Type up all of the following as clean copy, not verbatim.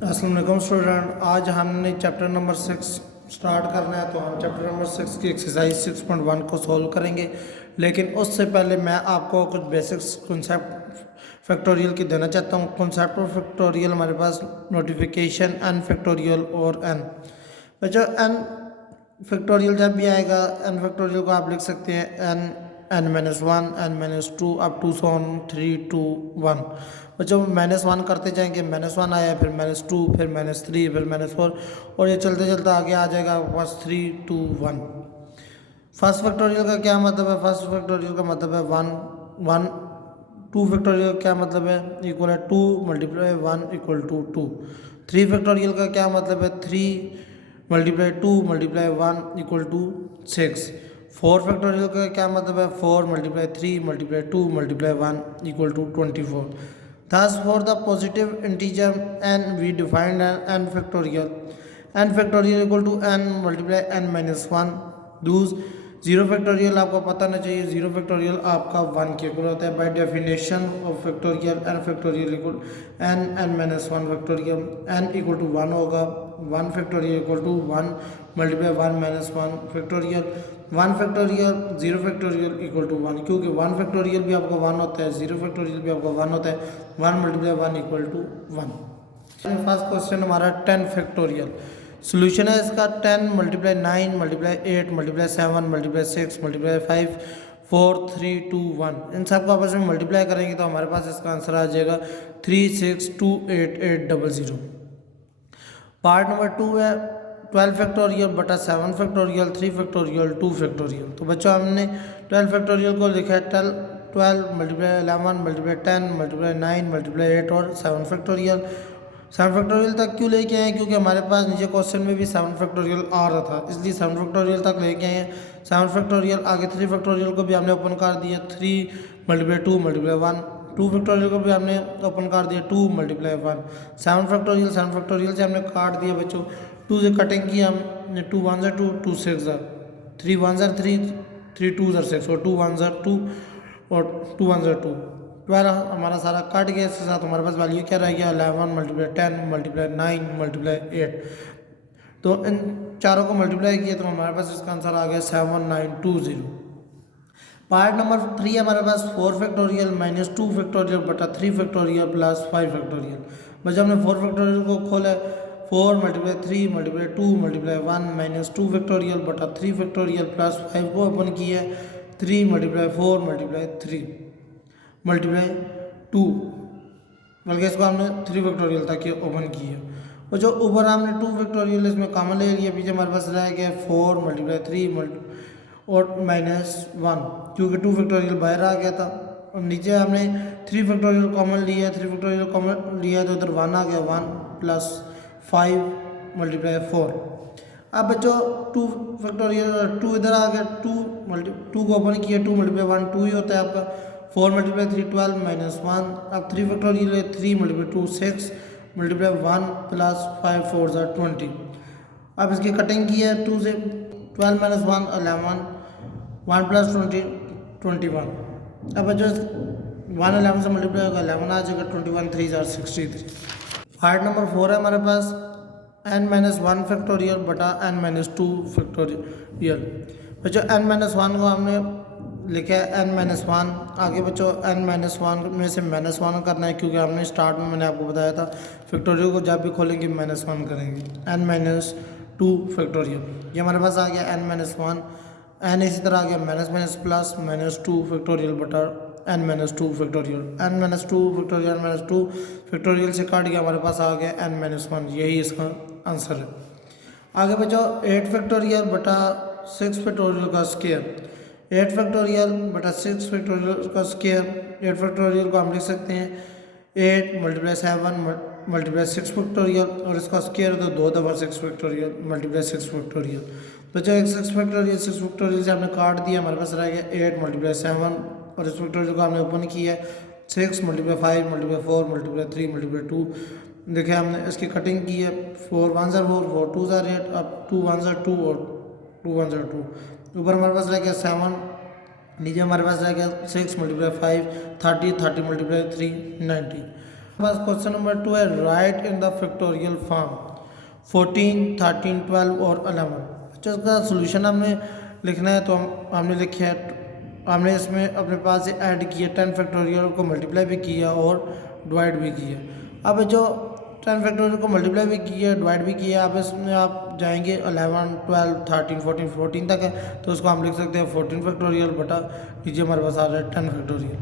अस्सलाम वालेकुम स्टूडेंट। आज हमने चैप्टर नंबर 6 स्टार्ट करना है, तो हम चैप्टर नंबर 6 की एक्सरसाइज 6.1 को सॉल्व करेंगे। लेकिन उससे पहले मैं आपको कुछ बेसिक्स कॉन्सेप्ट फैक्टोरियल की देना चाहता हूँ। कॉन्सेप्ट ऑफ फैक्टोरियल हमारे पास नोटिफिकेशन, एन फैक्टोरियल और एन। बच्चों एन फैक्टोरियल जब भी आएगा, एन फैक्टोरियल को आप लिख सकते हैं N n-1, n-2 up to सोन 3 2 1। बच्चों -1 करते जाएंगे, -1 आया, फिर -2, फिर -3, फिर -4 और ये चलते चलते आगे आ जाएगा आपके पास 3 2 1। फर्स्ट फैक्टोरियल का क्या मतलब है? फर्स्ट फैक्टोरियल का मतलब है 1 1। टू फैक्टोरियल क्या मतलब है? इक्वल है 2 × 1 = 2। थ्री फैक्टोरियल का क्या मतलब है? 3 × 2 × 1 = 6। फोर फैक्टोरियल का क्या मतलब है? 4 × 3 × 2 × 1 = 24। Thus for the positive integer n we defined n factorial. n factorial equal to n × n-1। दूस जीरो फैक्टोरियल आपको पता ना चाहिए, जीरो फैक्टोरियल आपका 1 के इक्वल होता है। By definition of factorial n factorial equal n-1 factorial n = 1 होगा। 1 factorial equal to 1 × 1 - 1 factorial. 1 factorial zero factorial equal to 1, क्योंकि 1 फैक्टोरियल भी आपका 1 होता है, जीरो फैक्टोरियल भी आपका 1 होता है। 1 × 1 = 1। फर्स्ट क्वेश्चन हमारा 10 फैक्टोरियल। सोल्यूशन है इसका 10 × 9 × 8 × 7 × 6 × 5 4 3 2 1। इन सब को आपस में मल्टीप्लाई करेंगे तो हमारे पास इसका आंसर आ जाएगा 3628800। पार्ट नंबर 2 है 12 फैक्टोरियल बटा 7 फैक्टोरियल 3 फैक्टोरियल 2 फैक्टोरियल। तो बच्चों हमने 12 फैक्टोरियल को लिखा है 12 × 11 × 10 × 9 × 8 और 7 फैक्टोरियल। 7 फैक्टोरियल तक क्यों लेके आए? क्योंकि हमारे पास नीचे क्वेश्चन में भी 7 फैक्टोरियल आ रहा था, इसलिए 7 फैक्टोरियल तक लेके आए हैं। 7 फैक्टोरियल आगे 3 फैक्टोरियल को भी हमने ओपन कर दिया 3 × 2 × 1। 2 फैक्टोरियल को भी हमने ओपन कर दिया 2 × 1। 7 फैक्टोरियल से हमने काट दिया बच्चों, 2 से कटिंग की हमने, 2 1 2 2 6 3 1 3 3 2 6 और 2 1 2 और 2 1 2। 12 हमारा सारा कट गया। इसके साथ हमारे पास वैल्यू क्या रह गया? 11 × 10 × 9 × 8। तो इन चारों को मल्टीप्लाई किया तो हमारे पास इसका आंसर आ गया 7920। पार्ट नंबर 3 हमारे पास 4 फैक्टोरियल -2 फैक्टोरियल बटा 3 फैक्टोरियल प्लस 5 फैक्टोरियल। बस हमने 4 फैक्टोरियल को खोला, 4 × 3 × 2 × 1 -2 फैक्टोरियल बटा 3 फैक्टोरियल प्लस 5 को ओपन किया 3 × 4 × 3 × 2, बल्कि इसको हमने 3 फैक्टोरियल तक ये ओपन किया। और जो ऊपर हमने 2 फैक्टोरियल इसमें कॉमन ले लिया, पीछे हमारे पास रह गया 4 × 3 और -1, क्योंकि 2 फैक्टोरियल बाहर आ गया था। और नीचे हमने 3 फैक्टोरियल कॉमन लिया, 3 फैक्टोरियल कॉमन लिया तो उधर 1 आ गया, 1 + 5 × 4। अब बच्चों 2 फैक्टोरियल 2 इधर आ गया, 2 को ओपन किया, 2 × 1 2 ही होता है आपका। 4 × 3 12 -1। अब 3 फैक्टोरियल है, 3 × 2 6 × 1 + 5 4 20। अब इसकी कटिंग की है, 2 से 12 - 1 11, 1 + 20 21। अब बच्चों 1 11 से मल्टीप्लाई होगा, 11 आ जाएगा, 21 3 63। पार्ट नंबर 4 है हमारे पास n-1 फैक्टोरियल बटा n-2 फैक्टोरियल। बच्चों n-1 को हमने लिखा है n-1। आगे बच्चों n-1 में से -1 करना है, क्योंकि हमने स्टार्ट में मैंने आपको बताया था फैक्टोरियल को जब भी खोलेंगे -1 करेंगे। n-2 फैक्टोरियल ये हमारे पास आ गया n-1। n इसी तरह आ गया माइनस प्लस -2 फैक्टोरियल बटा n-2 factorial. n-2 factorial n-2 factorial से काट गया, हमारे पास आ गया n-1। यही इसका आंसर है। आगे बच्चों 8 फैक्टोरियल बटा 6 फैक्टोरियल का स्क्वायर। 8 फैक्टोरियल बटा 6 फैक्टोरियल का स्क्वायर। 8 फैक्टोरियल को हम लिख सकते हैं 8 × 7 × 6 फैक्टोरियल, और इसका स्क्वायर तो 2 दफ़ा 6 फैक्टोरियल × 6 फैक्टोरियल। बच्चों 6 फैक्टोरियल से हमने काट दिया, हमारे पास रह गया 8 × 7 और इस फैक्टोरियल को हमने ओपन किया 6 × 5 × 4 × 3 × 2। देखिए हमने इसकी कटिंग की है, 4 1 4 4 2 8, अब 2 1 2 और 2 1 2। ऊपर हमारे पास रह गया 7, नीचे हमारे पास रह गया 6 × 5 30 30 × 3 90। बस क्वेश्चन नंबर 2 है, right in the factorial form 14, 13, 12 और 11। अच्छा, इसका सोल्यूशन हमने लिखना है, तो हमने लिखा है, हमने इसमें अपने पास से ऐड किया 10 फैक्टोरियल को मल्टीप्लाई भी किया और डिवाइड भी किया। अब जो 10 फैक्टोरियल को मल्टीप्लाई भी किया, डिवाइड भी किया, अब इसमें आप जाएंगे 11, 12, 13, 14 तक है, तो उसको हम लिख सकते हैं 14 फैक्टोरियल बटा नीचे हमारे पास आ रहा है 10 फैक्टोरियल।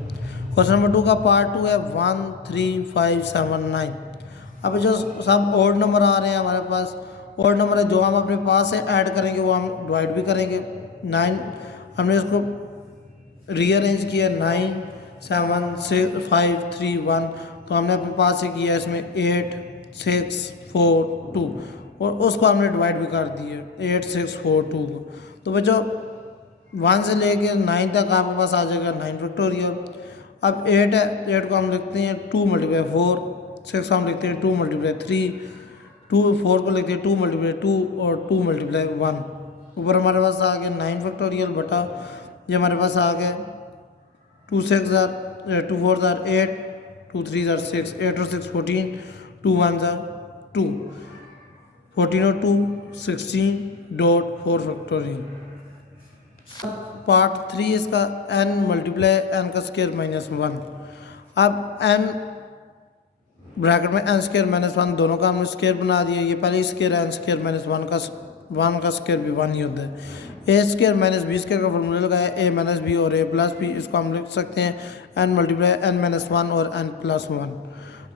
क्वेश्चन नंबर 2 का पार्ट 2 है 1, 3, 5, 7, 9। अब जो सब ओड नंबर आ रहे हैं हमारे पास, ओड नंबर है, जो हम अपने पास से ऐड करेंगे वो हम डिवाइड भी करेंगे। 9 हमने इसको रीअरेंज किया, 9, 7, 6, 5, 3, 1, तो हमने अपने पास से किया इसमें 8, 6, 4, 2 और उसको हमने डिवाइड भी कर दिया 8, 6, 4, 2 को। तो बच्चों 1 से लेके 9 तक आपके पास आ जाएगा 9 फैक्टोरियल। अब 8 है, 8 को हम लिखते हैं 2 × 4, 6 को हम लिखते हैं 2 × 3, 4 को लिखते हैं 2 × 2 और 2 × 1। ऊपर हमारे पास आ गया 9 फैक्टोरियल बटा ये हमारे पास आ गया 2 4 8, 2 3 6, 8 और 6 14, 2 1 2, 14 और 2 16.4 फैक्टोरियल। पार्ट 3 इसका n मल्टीप्लाई n का स्क्वायर -1। अब n ब्रैकेट में n स्क्वायर -1 दोनों का हमने स्क्वायर बना दिया। ये पहले स्क्वायर n स्क्वायर -1 का स्क्वायर भी 1 ही होता है। a स्क्वायर -b स्क्वायर का फॉर्मूला लगाया a - b और a+b, इसको हम लिख सकते हैं n मल्टीप्लाई n - 1 और n+1।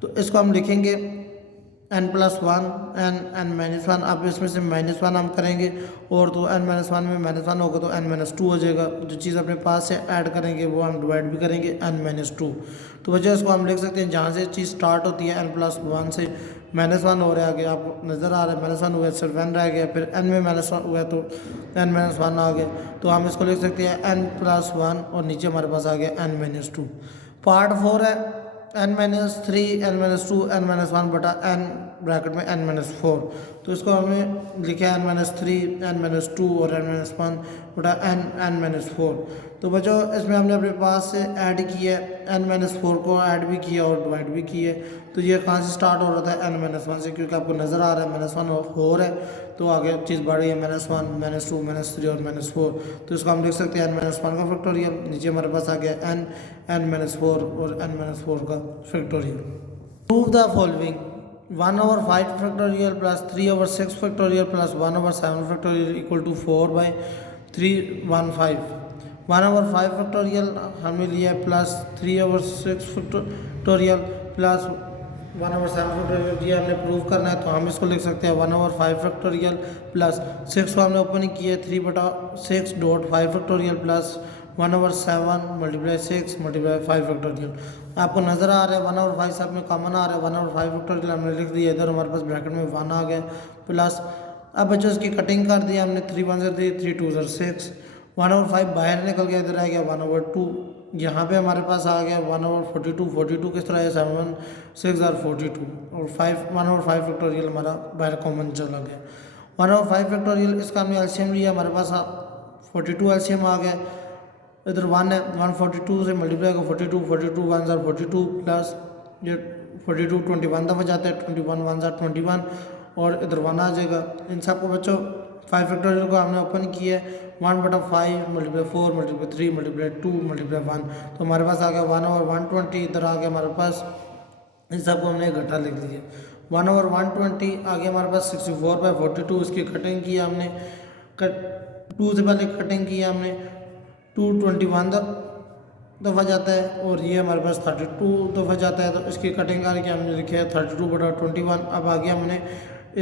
तो इसको हम लिखेंगे n+1 n-1। अब इसमें से -1 हम करेंगे और तो n-1 में -1 होगा तो n-2 हो जाएगा। जो चीज़ अपने पास से ऐड करेंगे वो हम डिवाइड भी करेंगे n-2। तो वजह इसको हम लिख सकते हैं जहाँ से चीज़ स्टार्ट होती है n+1 से -1 हो रहा है, आगे आपको नज़र आ रहा है -1 हुआ, सिर्फ n रह गया, फिर n में -1 हुआ तो n-1 आ गया। तो हम इसको लिख सकते हैं n+1 और नीचे हमारे पास आ गया n-2। पार्ट 4 है n-3, n-2, n-1 बटा n ब्रैकेट में n-4। तो इसको हमने लिखा है n-3, n-2 और n-1 बटा n-4। तो बच्चों इसमें हमने अपने पास से ऐड किया n-4 को ऐड भी किया और डिवाइड भी किया। तो ये कहाँ से स्टार्ट हो रहा था n-1 से, क्योंकि आपको नज़र आ रहा है -1 हो रहा है, तो आगे चीज़ बढ़ रही है -1, -2, -3 और -4। तो इसको हम लिख सकते हैं n-1 का फैक्टोरियल, नीचे हमारे पास आ गया n-4 और n-4 का factorial. Prove the following 1/5 factorial plus 3/6 factorial plus 1/7 factorial equal to 4/315। 1/5 factorial हमने लिया प्लस 3/6 फैक्टोरियल प्लस 1/7 फैक्टोरियल, ये हमने प्रूव करना है। तो हम इसको लिख सकते हैं 1/5 फैक्टोरियल प्लस 6 को हमने ओपन किया 3/6 डॉट 5 फैक्टोरियल प्लस 1/7 × 6 × 5 फैक्टोरियल। आपको नज़र आ रहा है 1/5 सब में कॉमन आ रहा है, 1/5 फैक्टोरियल हमने लिख दिया, इधर हमारे पास ब्रैकेट में 1 आ गया प्लस। अब बच्चों इसकी कटिंग कर दिया हमने, 3 1 3, 3 2 6, 1/5 बाहर निकल गया, इधर आ गया 1/2। यहाँ पे हमारे पास आ गया 1/42, 42 किस तरह है 7 6 42 और 1/5 फैक्टोरियल हमारा बाहर कॉमन चला गया। 1/5 फैक्टोरियल इसका हमने एलसीएम लिया, हमारे पास 42 एलसीएम आ गया, इधर 1 है, 142 से मल्टीप्लाई का 42, 42 1 42 प्लस ये 42 21 दफ़ा जाता है, 21 1 21 और इधर 1 आ जाएगा। इन सबको बच्चों 5 फैक्टोरियल को हमने ओपन किया है 1/5 × 4 × 3 × 2 × 1, तो हमारे पास आ गया 1/120। इधर आ गया हमारे पास, इन सबको हमने घटा लिख दिया 1/120। आगे हमारे पास 64/42, इसकी कटिंग की हमने, 2 से पहले कटिंग की हमने, 2 21 दफ़ा जाता है और ये हमारे पास 32 दफ़ा जाता है, तो इसकी कटिंग करके हमने लिखा है 32/21। अब आगे हमने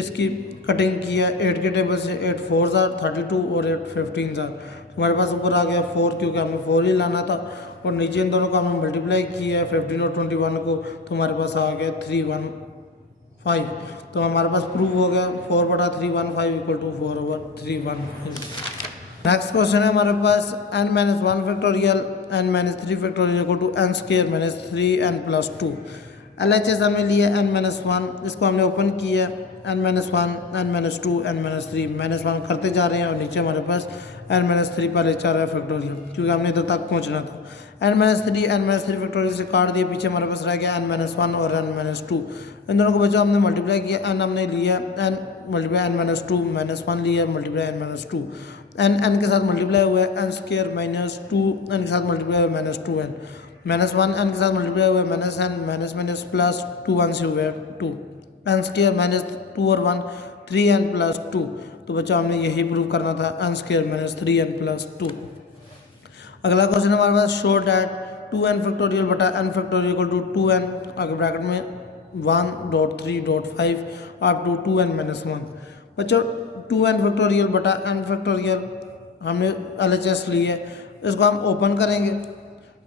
इसकी कटिंग की है 8 के टेबल से, 8 4 32 और 8 15 हमारे पास ऊपर आ गया 4, क्योंकि हमें 4 ही लाना था, और नीचे इन दोनों को हमने मल्टीप्लाई किया है 15 और 21 को, तो हमारे पास आ गया 315। तो हमारे पास प्रूव हो गया 4/315 = 4/315। नेक्स्ट क्वेश्चन है हमारे पास n-1 factorial n-3 factorial equal to n² - 3n + 2। LHS हमें लिया n-1, इसको हमने ओपन किया n-1 n-2 n-3 -1 करते जा रहे हैं और नीचे हमारे पास n-3 पहले 4 है फैक्टोरियल, क्योंकि हमने इधर तक पहुंचना था। n-3 n-3 फैक्टोरियल से काट दिए, पीछे हमारे पास रह गया n-1 और n-2। इन दोनों को बच्चों हमने मल्टीप्लाई किया, n हमने लिया n मल्टीप्लाई n-2 -1 लिया मल्टीप्लाई n-2, n के साथ मल्टीप्लाई हुआ है n स्क्वायर -2 n के साथ मल्टीप्लाई हुआ है -2n -1 n के साथ मल्टीप्लाई हुआ है -n माइनस प्लस 2 1 से हुआ है 2 n स्क्वायर -2 और 1 3n + 2। तो बच्चों हमने यही प्रूव करना था, n स्क्वायर -3n + 2। अगला क्वेश्चन हमारे पास, शो दैट 2n फैक्टोरियल बटा n factorial equal to 2n आगे ब्रैकेट में 1.3.5 अप टू 2n - 1। बच्चों 2n फैक्टोरियल बटा n फैक्टोरियल हमने LHS ली है, इसको हम ओपन करेंगे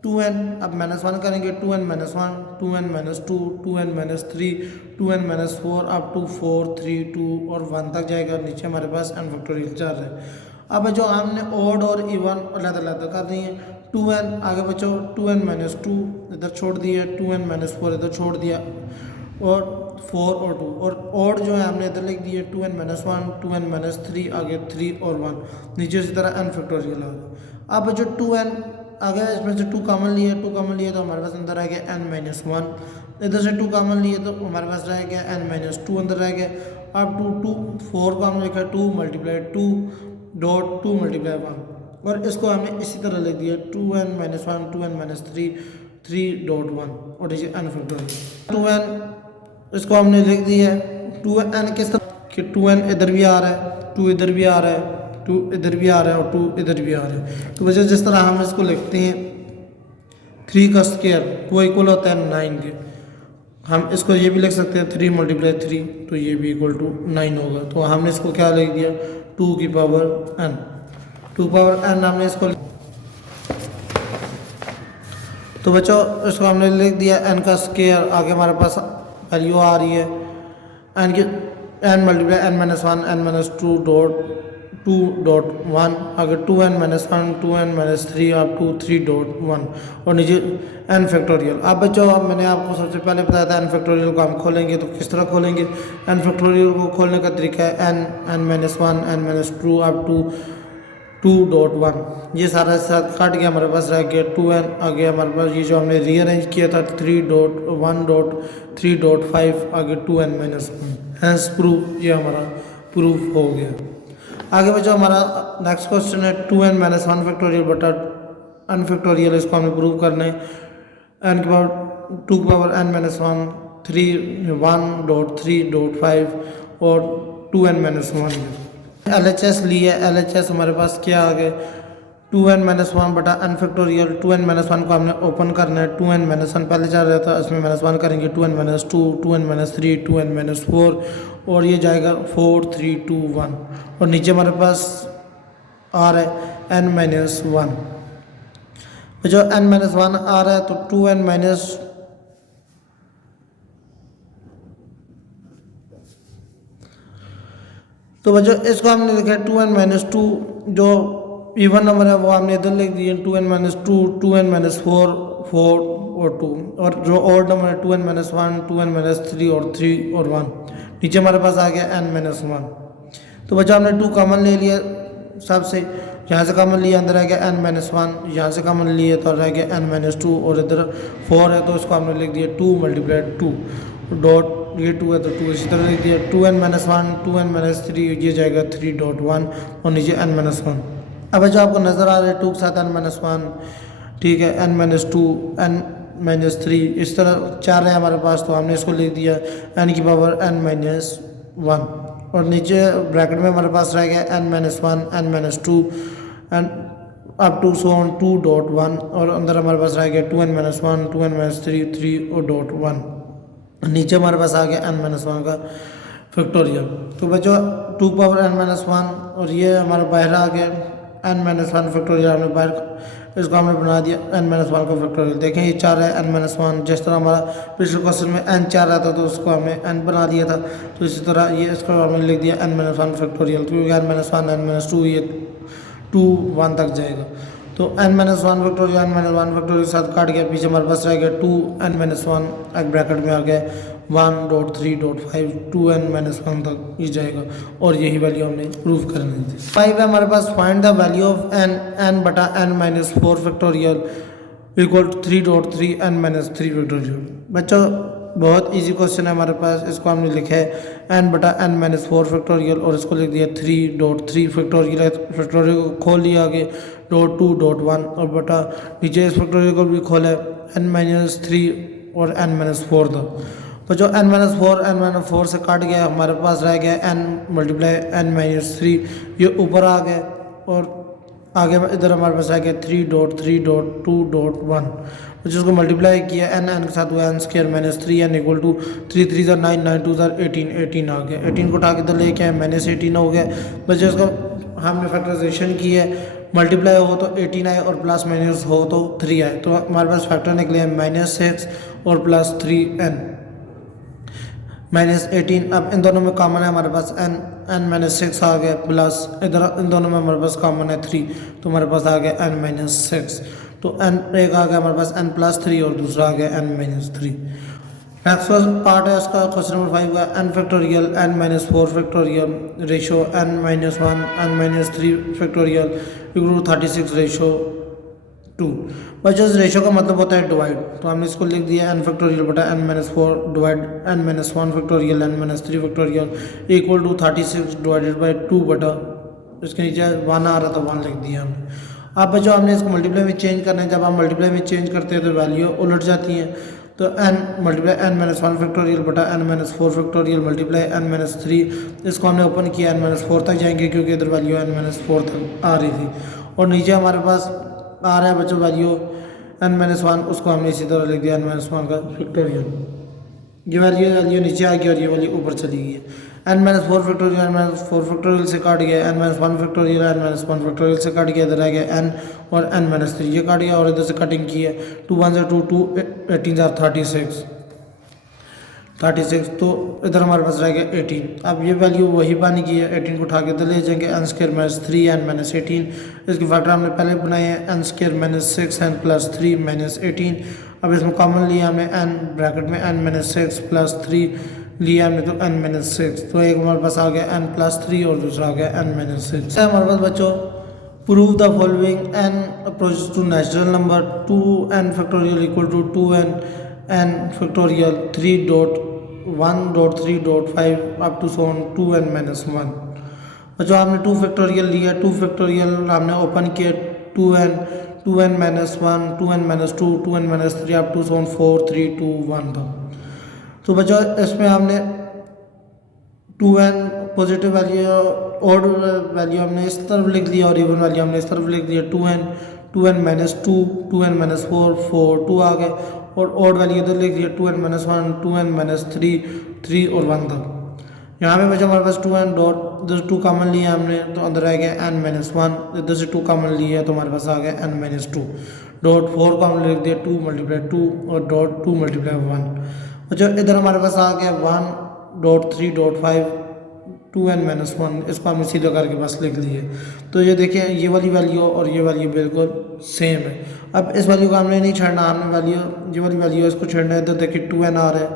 2n, अब -1 करेंगे 2n - 1 2n - 2 2n - 3 2n - 4 up to 4 3 2 और 1 तक जाएगा। नीचे हमारे पास n फैक्टोरियल 4 है। अब जो हमने ओड और इवन अलग-अलग कर दी है, 2n आगे बच्चों 2n - 2 इधर छोड़ दिया, 2n - 4 इधर छोड़ दिया और 4 और 2 और ओड जो है हमने इधर लिख दिया 2n - 1 2n - 3 आगे 3 और 1 नीचे इसी तरह n फैक्टोरियल आ गया। अब जो 2n आगे इसमें से 2 कॉमन लिए तो हमारे पास अंदर रह गया n - 1, इधर से 2 कॉमन लिए तो हमारे पास रह गया n - 2 अंदर रह गया। अब 2 4 को हमने लिखा 2 × 2 डॉट 2 × 1 और इसको हमने इसी तरह लिख दिया 2n - 1 2n - 3 3.1 और इसे n फैक्टोरियल 2n इसको हमने लिख दिया 2n किस तरह कि 2n इधर भी आ रहा है 2 इधर भी आ रहा है 2 इधर भी आ रहा है और 2 इधर भी आ रहा है। तो वजह जिस तरह हम इसको लिखते हैं 3 का स्क्वायर वो इक्वल होता है 9 के, हम इसको ये भी लिख सकते हैं 3 × 3 तो ये भी इक्वल टू 9 होगा। तो हमने इसको क्या लिख दिया 2 की पावर n, 2 पावर n हमने इसको, तो बच्चों इसको हमने लिख दिया n का स्क्वायर। आगे हमारे पास वैल्यू आ रही है n की n × n - 1 n - 2 डॉट 2.1 आगे 2n - 1 2n - 3 अप टू 3.1 और नीचे n फैक्टोरियल। अब बच्चों मैंने आपको सबसे पहले बताया था n फैक्टोरियल को हम खोलेंगे तो किस तरह खोलेंगे। n फैक्टोरियल को खोलने का तरीका है n n - 1 n - 2 up to 2.1, ये सारा साथ काट के हमारे पास रह गया 2n। आगे हमारे पास ये जो हमने रीअरेंज किया था 3.1.3.5 आगे 2n - 1 हैंस प्रूफ, ये हमारा प्रूफ हो गया। आगे बच्चों हमारा नेक्स्ट क्वेश्चन है 2n - 1 फैक्टोरियल बटा n फैक्टोरियल, इसको हमें प्रूव करना है n की पावर 2 की पावर n - 1 1.3.5 और 2n - 1। LHS ली है, LHS हमारे पास क्या आ गया 2n - 1 बटा n फैक्टोरियल। 2n - 1 को हमने ओपन करना है, 2n - 1 पहले जा रहा था इसमें -1 करेंगे 2n - 2 2n - 3 2n - 4 और ये जाएगा 4 3 2 1 और नीचे हमारे पास आ रहा है n - 1। जो n - 1 आ रहा है तो 2n माइनस तो बच्चों इसको हमने लिखा है 2n - 2, जो इवन नंबर है वो हमने इधर लिख दिया 2n - 2 2n - 4 4 और 2 और जो ऑड नंबर है 2n - 1 2n - 3 और 3 और 1 नीचे हमारे पास आ गया n - 1। तो बच्चों हमने 2 कॉमन ले लिया सबसे, यहाँ से कॉमन लिया अंदर आ गया n - 1, यहाँ से कॉमन लिए तो रह गया n - 2 और इधर 4 है तो इसको हमने लिख दिया 2 × 2 डॉट ये 2 है तो 2 इसी तरह लिख दिया 2n - 1 2n - 3 ये जाएगा 3.1 और नीचे n - 1। अब जो आपको नज़र आ रहा है 2 के साथ n - 1 ठीक है n - 2 n - 3 इस तरह 4 है हमारे पास तो हमने इसको लिख दिया n की पावर n - 1 और नीचे ब्रैकेट में हमारे पास रह गया n - 1 n - 2 and up to so on 2.1 और अंदर हमारे पास रह गया 2n - 1 2n - 3 3 और .1 नीचे हमारे पास आ गया n - 1 का फैक्टोरियल। तो बच्चों 2 पावर n - 1 और ये हमारा बाहर आ गया n - 1 फैक्टोरियल हमने बाहर इसको हमने बना दिया n - 1 का फैक्टोरियल। देखें ये 4 है n - 1 जिस तरह हमारा पिछले क्वेश्चन में n 4 आता तो उसको हमने n बना दिया था तो इसी तरह ये इसको हमने लिख दिया n - 1 फैक्टोरियल क्योंकि n - 1 n - 2 ये 2 1 तक जाएगा। तो n - 1 फैक्टोरियल n - 1 फैक्टोरियल साथ काट गया पीछे हमारे पास रह गया 2n - 1 एक ब्रैकेट में आ गया 1.3.5 2n - 1 तक ये जाएगा और यही वैल्यू हमने प्रूव करनी थी। 5 है हमारे पास find the value of n n बटा n - 4 factorial equal to 3.3 n minus 3 factorial. बच्चों बहुत इजी क्वेश्चन है हमारे पास। इसको हमने लिखा है n बटा n माइनस 4 फैक्टोरियल और इसको लिख दिया 3.3 फैक्टोरियल है। फैक्टोरियल को खोल लिया आगे .2.1 और बटा नीचे इस फैक्टोरियल को भी खोला है n माइनस 3 और n माइनस 4 था। तो जो n माइनस 4 से काट गया हमारे पास रह गया n मल्टीप्लाई n माइनस 3, ये ऊपर आ गया और आगे इधर हमारे पास आ गया 3.3.2.1 जिसको मल्टीप्लाई किया n के साथ हुआ n square minus 3n equal to 3 3 9 9 2 18 आ गया। 18 को उठा के इधर लेके आए माइनस 18 हो गया। बस जिसको हमने फैक्टराइजेशन की है मल्टीप्लाई हो तो 18 आए और प्लस माइनस हो तो 3 आए। तो हमारे पास फैक्टर निकले -6 और प्लस 3n -18। अब इन दोनों में कॉमन है हमारे पास n माइनस 6 आ गया प्लस इधर इन दोनों में हमारे पास कॉमन है 3 तो हमारे पास आ गया n माइनस 6। तो n एक आ गया हमारे पास n प्लस 3 और दूसरा आ गया n माइनस 3। नेक्स्ट पार्ट है इसका क्वेश्चन नंबर 5 का n factorial n minus 4 factorial ratio n minus 1 n minus 3 factorial equal to 36 ratio 2। बच्चों इस रेशो का मतलब होता है डिवाइड। तो हमने इसको लिख दिया n फैक्टोरियल बटा n minus 4 divide n minus 1 factorial n minus 3 factorial equal to 36 divided by 2 बटा इसके नीचे 1 आ रहा था 1 लिख दिया हमने। अब बच्चों हमने इसको मल्टीप्लाई में चेंज करना है। जब हम मल्टीप्लाई में चेंज करते हैं तो वैल्यू उलट जाती है। तो n multiply n minus 1 factorial बटा n minus 4 factorial multiply n minus 3 इसको हमने ओपन किया n माइनस 4 तक जाएंगे क्योंकि इधर वैल्यू n माइनस 4 तक आ रही थी और नीचे हमारे पास आ रहा है बच्चों वैल्यू n माइनस 1 उसको हमने इसी तरह लिख दिया n माइनस 1 का फैक्टोरियल। ये वैल्यू नीचे आ गई और ये वैल्यू ऊपर चली गई है। n minus 4 factorial n minus 4 factorial से काट गया n minus 1 factorial n minus 1 factorial से काट गया इधर आ गया n और n माइनस 3 ये काट गया और इधर से कटिंग की है 2 1 2 2 18 36 तो इधर हमारे पास रह गया 18। अब ये वैल्यू वही बन गई है 18 को उठा के इधर ले जाएंगे n square minus 3 n minus 18 इसके फैक्टर हमने पहले बनाए हैं n square minus 6 n plus 3 minus 18। अब इसमें कॉमन लिया हमने n ब्रैकेट में n माइनस 6 प्लस 3 लिया हमने तो n माइनस 6 तो एक हमारे पास आ गया n प्लस 3 और दूसरा आ गया n माइनस 6। हमारे पास बच्चों prove the following n approach to natural number 2n factorial equal to 2n n factorial 3.1.3.5 up to so on 2n minus 1। बच्चों हमने 2 फैक्टोरियल लिया 2 फैक्टोरियल हमने ओपन किया 2n minus 1 2n minus 2 2n minus 3 up to so on 4 3 2 1 था। तो बच्चों इसमें हमने 2n positive value odd value हमने इस तरफ लिख दिया और इवन वैल्यू हमने इस तरफ लिख दिया 2n माइनस 2 2n माइनस 4 4 2 आ गए और ऑड वैल्यू इधर लिख दिया 2n माइनस 1 2n माइनस 3 3 और 1 था। यहाँ पे बच्चों हमारे पास 2n डॉट इधर 2 कॉमन लिया हमने तो अंदर आ गया n माइनस 1 इधर से 2 कॉमन लिया तो हमारे पास आ गया n माइनस 2 डॉट 4 कॉमन लिख दिया 2 मल्टीप्लाई 2 और डॉट 2 मल्टीप्लाई 1। अच्छा इधर हमारे पास आ गया 1.3.5 2n माइनस 1 इसको हमने सीधा करके बस लिख लिए। तो ये देखिए ये वाली वैल्यू और ये वैल्यू बिल्कुल सेम है। अब इस वैल्यू को हमने नहीं छेड़ना हमने वैल्यू ये वाली वैल्यू इसको छेड़ना है। तो देखिए 2n आ रहा है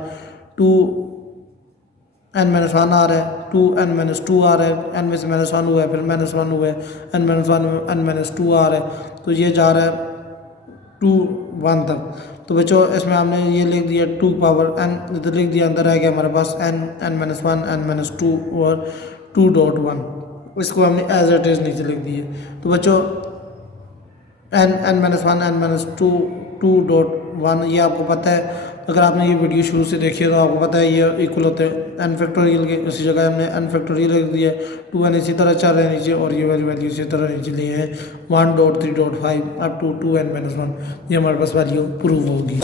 2n माइनस 1 आ रहा है 2n माइनस 2 आ रहा है n में से माइनस 1 हुआ है फिर माइनस 1 हुआ है n माइनस 1 n माइनस 2 आ रहा है तो ये जा रहा है 2 1 तक। तो बच्चों इसमें हमने ये लिख दिया 2 पावर n इधर लिख दिया अंदर आ गया हमारे पास n माइनस 1 n माइनस 2 और 2.1 इसको हमने एज इट इज नीचे लिख दिए। तो बच्चों n माइनस 1 n माइनस 2 2.1 ये आपको पता है। अगर आपने ये वीडियो शुरू से देखी है तो आपको पता है ये इक्वल होते हैं n फैक्टोरियल के। इसी जगह हमने n फैक्टोरियल लिख दिया 2n इसी तरह चल रहे हैं नीचे और ये वाली वैल्यू इसी तरह नीचे लिए हैं 1.3.5 अप टू 2n माइनस 1 ये हमारे पास वैल्यू प्रूव होगी।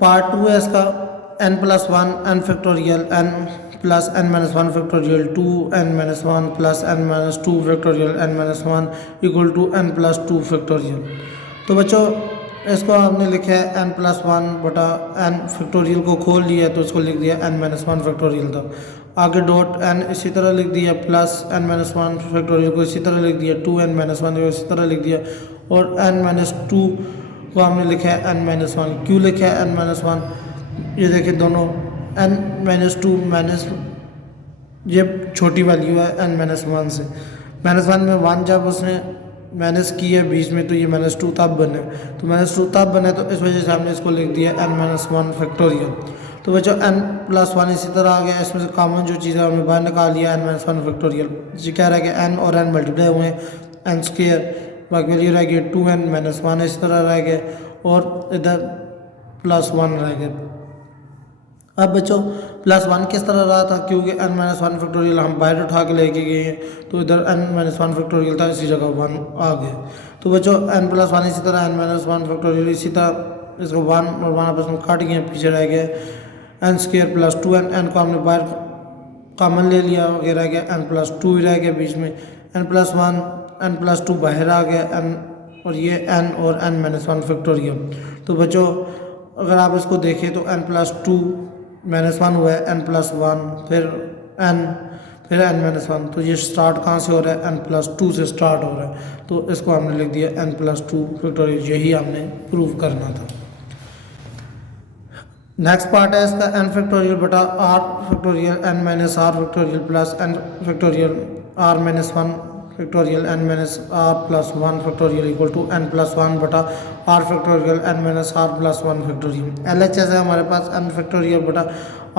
पार्ट 2 है इसका n plus 1 n factorial n plus n minus 1 factorial 2n minus 1 plus n minus 2 factorial n minus 1 equal to n plus 2 factorial. तो बच्चों इसको हमने लिखा है n प्लस 1 बटा n फैक्टोरियल को खोल लिया तो इसको लिख दिया n माइनस 1 फैक्टोरियल था। आगे डॉट n इसी तरह लिख दिया प्लस n माइनस 1 फैक्टोरियल को इसी तरह लिख दिया 2n माइनस 1 को इसी तरह लिख दिया और n माइनस 2 को हमने लिखा है n माइनस 1। क्यों लिखा है n माइनस 1 ये देखिए दोनों n माइनस 2 माइनस ये छोटी वैल्यू है n माइनस 1 से। माइनस 1 में 1 जब उसने माइनस की है बीच में, तो ये -2 तब बने, तो -2 तब बने, तो इस वजह से हमने इसको लिख दिया n-1 फैक्टोरियल। तो बच्चों n+1 इसी तरह आ गया, इसमें से कॉमन जो चीज़ है हमने बाहर निकाल लिया n-1 फैक्टोरियल। जी क्या रह गया, n और n मल्टीप्लाई हुए n स्क्वायर, बाकी वैल्यू रह गई 2n-1 इस तरह रह गए, और इधर +1 रह गए। अब बच्चों +1 किस तरह रहा था, क्योंकि n-1 फैक्टोरियल हम बाहर उठा के लेके गए हैं, तो इधर n-1 फैक्टोरियल था, इसी जगह 1 आ गया। तो बच्चों n+1 इसी तरह n-1 फैक्टोरियल इसी तरह, इसको 1 और 1 आपस में काट गए, पीछे रह गया n square plus 2n, n को हमने बाहर कॉमन ले लिया, आगे रह गया n+2 ही रह गया बीच में, n+1 n+2 बाहर आ गया n, और ये n और n-1 फैक्टोरियल। तो बच्चों अगर आप इसको देखें तो n+2 -1 हुआ है, n+1 फिर n फिर n-1, तो ये स्टार्ट कहाँ से हो रहा है, n+2 से स्टार्ट हो रहा है, तो इसको हमने लिख दिया n+2 फैक्टोरियल। यही हमने प्रूव करना था। नेक्स्ट पार्ट है इसका n फैक्टोरियल बटा r factorial n-r factorial plus n factorial r-1 factorial n-r+1 factorial equal to n+1 बटा r factorial n-r+1 factorial. LHS है हमारे पास n फैक्टोरियल बटा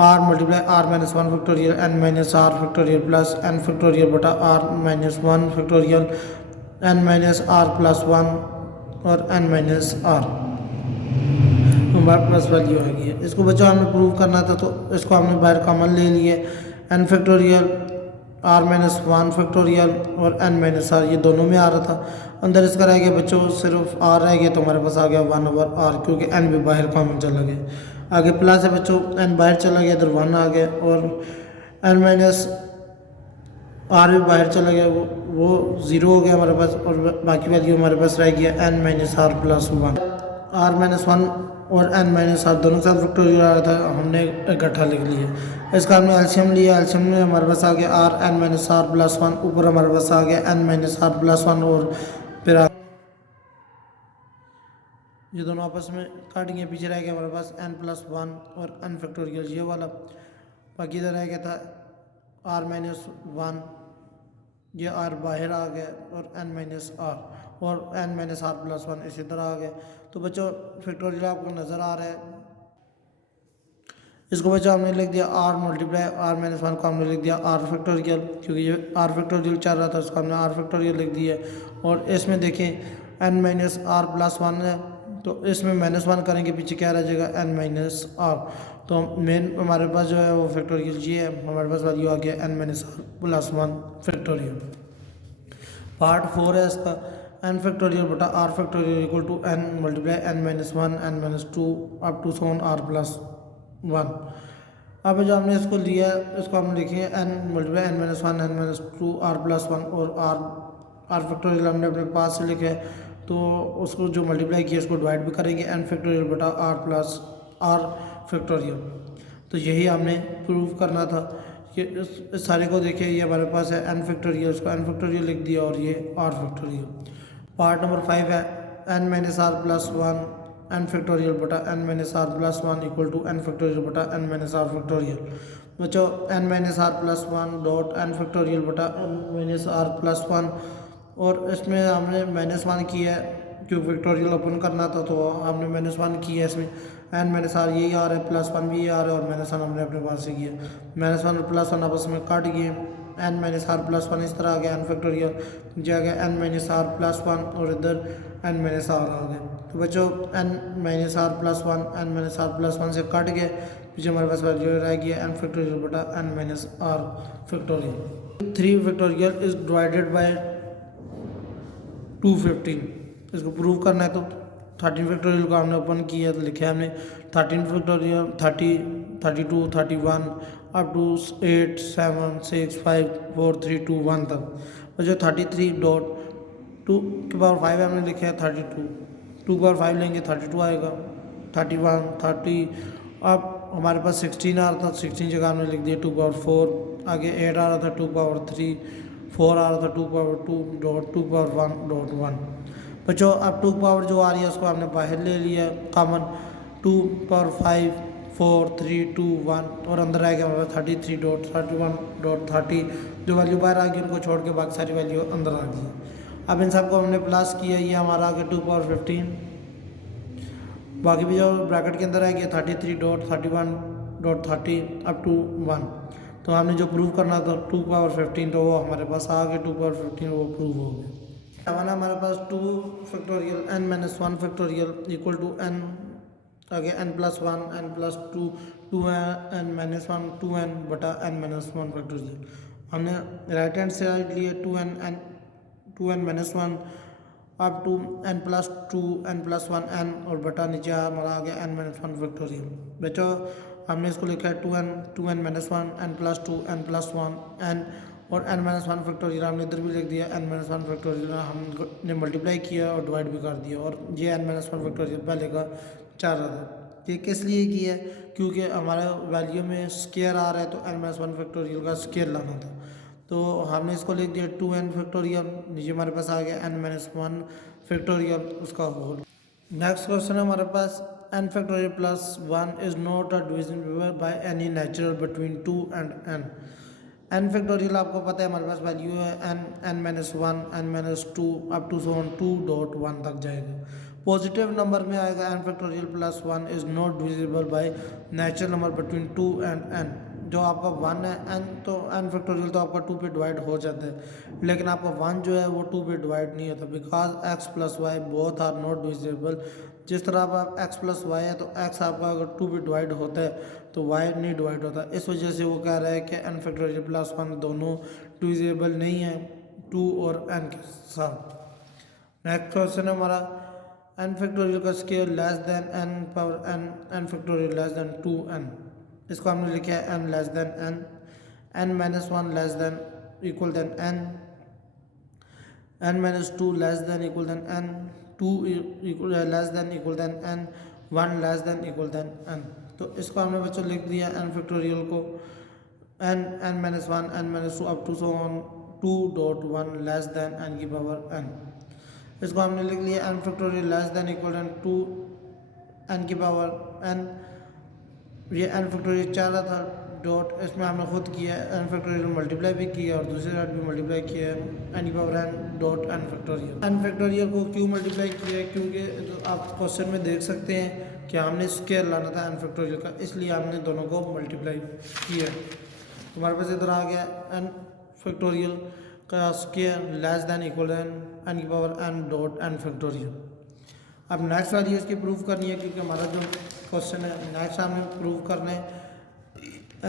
r multiply r-1 factorial n-r factorial plus n factorial बटा r-1 factorial n-r+1 और n-r हमारे पास value आ गई है। इसको बच्चों हमने प्रूव करना था, तो इसको हमने बाहर कॉमन ले लिए, n फैक्टोरियल r-1 फैक्टोरियल और n-r, ये दोनों में आ रहा था, अंदर इसका रह गया बच्चों सिर्फ r रह गया, तो हमारे पास आ गया 1/r, क्योंकि n भी बाहर कॉमन चला गया। आगे प्लस है बच्चों, n बाहर चला गया, इधर 1 आ गया, और n-r भी बाहर चला गया, वो 0 हो गया हमारे पास, और बाकी वैल्यू हमारे पास रह गया n-r+1। r-1 और n-r दोनों के साथ फैक्टोरियल आ रहा था, हमने इकट्ठा लिख लिया। इसका हमने एलसीएम लिया, एलसीएम में हमारे पास आ गया r n-r+1, ऊपर हमारे पास आ गया n-r+1, और फिर ये दोनों आपस में काट गए, पीछे रह गया हमारे पास n+1 और n फैक्टोरियल ये वाला, बाकी इधर रह गया था r-1, ये r बाहर आ गया, और n-r और n-r+1 इसी तरह आ गया। तो बच्चों फैक्टोरियल आपको नज़र आ रहा है, इसको बच्चों हमने लिख दिया r मल्टीप्लाई r-1 को हमने लिख दिया r फैक्टोरियल, क्योंकि ये r फैक्टोरियल चल रहा था, उसको हमने r फैक्टोरियल लिख दिया। और इसमें देखें n-r+1 है, तो इसमें -1 करेंगे, पीछे क्या रह जाएगा n-r, तो मेन हमारे पास जो है वो फैक्टोरियल ये है, हमारे पास वैल्यू आ गया n-r+1 फैक्टोरियल। पार्ट 4 है इसका, n फैक्टोरियल बटा r factorial equal to n multiply n-1 n-2 up to r+1। अब जो हमने इसको लिया, इसको हम लिखेंगे n multiply n-1 n-2 r+1, और r फैक्टोरियल हमने अपने पास से लिखा है, तो उसको जो मल्टीप्लाई किया उसको डिवाइड भी करेंगे n फैक्टोरियल बटा r फैक्टोरियल। तो यही हमने प्रूव करना था कि इस सारे को देखिए, ये हमारे पास है n फैक्टोरियल, उसको n फैक्टोरियल लिख दिया, और ये r फैक्टोरियल। पार्ट नंबर 5 है n-r+1 n फैक्टोरियल बटा n-r+1 equal to n factorial बटा n-r फैक्टोरियल। बच्चों n-r+1 डॉट n फैक्टोरियल बटा n-r+1, और इसमें हमने -1 किया है, क्योंकि फैक्टोरियल ओपन करना था, तो हमने -1 किया है। इसमें n-r यही आ रहा है, +1 भी आ रहा है, और -1 हमने अपने पास से किया, -1 और +1 आपस में काट गए, n-r+1 इस तरह आ गया, n फैक्टोरियल जो आ गया n-r+1, और इधर n-r आ गया। तो बच्चों n-r+1 n-r+1 से कट गए, पीछे हमारे पास वैल्यू रह गया n फैक्टोरियल बटा n-r factorial. 3 factorial is divided by 215, इसको प्रूव करना है, तो 13 फैक्टोरियल को हमने ओपन किया, तो लिखा है हमने 13 फैक्टोरियल 30 32 31 अप टू 8 7 6 5 4 3 2 1 तक। और जो 33 डॉट 2 के पावर 5 हमने लिखा है 32, 2 के पावर 5 लेंगे 32 आएगा, 31 30, अब हमारे पास 16 आ रहा था, 16 जगह हमने लिख दिया 2 के पावर 4, आगे 8 आ रहा था 2 के पावर 3, 4 आ रहा था 2 के पावर 2 डॉट 2 के पावर 1 डॉट 1। बच्चों अब 2 पावर जो आ रही है उसको हमने बाहर ले लिया कॉमन, 2 पावर 5 4 3 2 1, और अंदर आएगा हमारे पास 33 डॉट 31 डॉट 30, जो वैल्यू बाहर आ गई उनको छोड़ के बाकी सारी वैल्यू अंदर आ गई। अब इन सबको हमने प्लस किया, ये हमारा आ गया 2 पावर 15। बाकी भी जो ब्रैकेट के अंदर है ये 33.31.30 अप टू 1। तो हमने जो प्रूव करना था 2 पावर 15, तो वो हमारे पास आ गया 2 पावर 15, वो प्रूव हो गया। हमारे पास 2 factorial n minus 1 factorial equal to n आगे n plus 1 n plus 2 2n minus 1 2n बटा n माइनस 1 फैक्टोरियल। हमने राइट हैंड साइड लिए 2n minus 1 up to n plus 2 n plus 1 n और बटा नीचे हमारा आ गया n माइनस 1 फैक्टोरियल। बच्चों हमने इसको लिखा है 2n minus 1 n plus 2 n plus 1 n और n माइनस 1 फैक्टोरियल हमने इधर भी लिख दिया। n माइनस 1 फैक्टोरियल हमने मल्टीप्लाई किया और डिवाइड भी कर दिया, और ये n माइनस 1 फैक्टोरियल पहले का 4 था। ये किस लिए किया है? क्योंकि हमारे वैल्यू में स्केयर आ रहा है, तो n माइनस 1 फैक्टोरियल का स्केयर लाना था। तो हमने इसको लिख दिया 2n फैक्टोरियल, नीचे हमारे पास आ गया n माइनस 1 फैक्टोरियल उसका होल। नेक्स्ट क्वेश्चन है हमारे पास n factorial plus 1 is not a divisible by any natural between 2 and n। n factorial आपको पता है हमारे पास वैल्यू है n minus 1 n minus 2 up to 2.1 तक जाएगा। पॉजिटिव नंबर में आएगा n factorial plus 1 is not divisible by natural number between 2 and n। जो आपका 1 है n, तो n फैक्टोरियल तो आपका 2 पे डिवाइड हो जाता है, लेकिन आपका 1 जो है वो 2 पे डिवाइड नहीं होता, because x plus y both are not divisible. जिस तरह आप x प्लस वाई है तो x आपका अगर 2 पे डिवाइड होता है तो y नहीं डिवाइड होता। इस वजह से वो कह रहा है कि n फैक्टोरियल प्लस 1 दोनों डिविजिबल नहीं है 2 और n के साथ। नेक्स्ट क्वेश्चन है हमारा n फैक्टोरियल का square less than n power n factorial less than 2n। इसको हमने लिखा है n less than n minus 1 less than equal than n minus 2 less than equal than n 2 less than equal than n 1 less than equal than n। तो इसको हमने बच्चों लिख दिया n फैक्टोरियल को n minus 1 n minus 2 up to 2.1 less than n की power n। इसको हमने लिख लिया n factorial less than equal than 2 n की पावर n। ये n फैक्टोरियल चाह रहा था डॉट, इसमें हमने खुद किया n फैक्टोरियल मल्टीप्लाई भी किया और दूसरी साइड भी मल्टीप्लाई किया है n की power n dot n factorial. n factorial को क्यों मल्टीप्लाई किया है? क्योंकि तो आप क्वेश्चन में देख सकते हैं कि हमने स्केयर लाना था n फैक्टोरियल का, इसलिए हमने दोनों को मल्टीप्लाई किया। हमारे पास इधर आ गया n फैक्टोरियल का square less than equal than n की power n dot n factorial. अब नेक्स्ट वाली इसकी प्रूफ करनी है, क्योंकि हमारा जो क्वेश्चन है नेक्स्ट हमें प्रूव करना है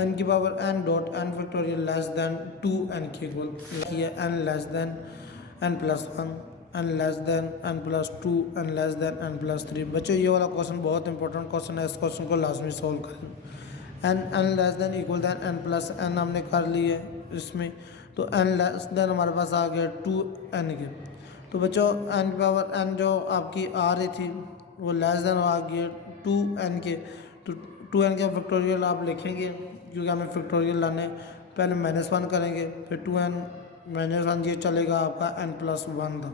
n की power n dot n factorial less than 2n के इक्वल किया n less than n plus 1 n less than n plus 2 n less than n plus 3। बच्चों ये वाला क्वेश्चन बहुत इंपॉर्टेंट क्वेश्चन है, इस क्वेश्चन को लाजमी सॉल्व करें। n less than equal than n plus n हमने कर ली है इसमें, तो n लेस देन हमारे पास आ गया 2n के। तो बच्चों n की पावर n जो आपकी आ रही थी वो लेस देन आ गई 2n के। तो 2n के फैक्टोरियल आप लिखेंगे, क्योंकि हमें फैक्टोरियल लाने पहले -1 करेंगे, फिर 2n -1 ये चलेगा आपका n प्लस 1 तक,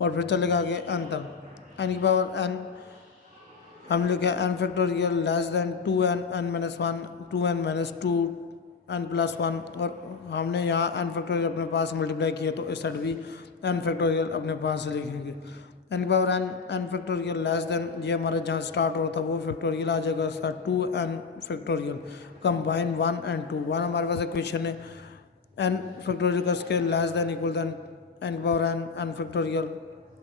और फिर चलेगा आगे n तक। n की पावर n हम लिखे n factorial less than 2n n minus 1 2n minus 2 n plus 1, और हमने यहाँ n फैक्टोरियल अपने पास मल्टीप्लाई किया तो इस साइड भी n फैक्टोरियल अपने पास से लिखेंगे। n power n factorial less then ये हमारा जहाँ स्टार्ट होता है वो फैक्टोरियल आ जाएगा sir 2n factorial combine 1 and 2। 1 हमारे पास इक्वेशन है n फैक्टोरियल का scale less than equal than n power n factorial,